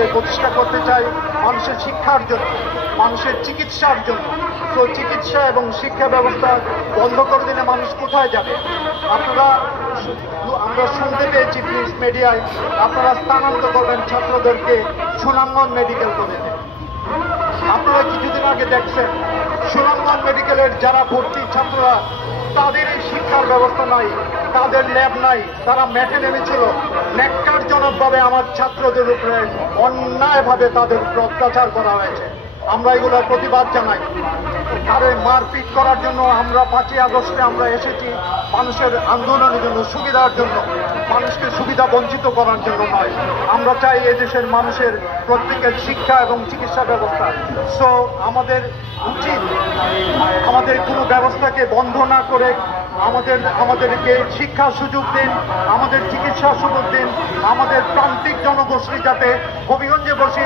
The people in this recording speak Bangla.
আজকে প্রতিষ্ঠা করতে চাই মানুষের শিক্ষার জন্য, মানুষের চিকিৎসার জন্য। তো চিকিৎসা এবং শিক্ষা ব্যবস্থা বন্ধ করে দিলে মানুষ কোথায় যাবে? আমরা শুনতে পেয়েছি প্রিন্স মিডিয়ায় আপনারা স্থানান্তর করবেন ছাত্রদেরকে সুনামগঞ্জ মেডিকেল কলেজে। আপনারা কিছুদিন আগে দেখছেন সুনামগঞ্জ মেডিকেলের যারা ভর্তি ছাত্ররা, তাদের এই শিক্ষার ব্যবস্থা নাই, তাদের ল্যাব নাই, তারা ম্যাটে নেমেছিল। ন্যাক্কারজনকভাবে আমার ছাত্রদের উপরে অন্যায়ভাবে তাদের উপর অত্যাচার করা হয়েছে। আমরা এগুলোর প্রতিবাদ জানাই। তাদের মারপিট করার জন্য আমরা 5ই আগস্টে আমরা এসেছি মানুষের আন্দোলনের জন্য, সুবিধার জন্য, মানুষকে সুবিধা বঞ্চিত করার জন্য নয়। আমরা চাই এদেশের মানুষের প্রত্যেকের শিক্ষা এবং চিকিৎসা ব্যবস্থা। সো আমাদের উচিত আমাদের কোনো ব্যবস্থাকে বন্ধ না করে আমাদেরকে শিক্ষার সুযোগ দিন, আমাদের চিকিৎসার সুযোগ দিন, আমাদের প্রান্তিক জনগোষ্ঠী যাতে হবিগঞ্জে বসে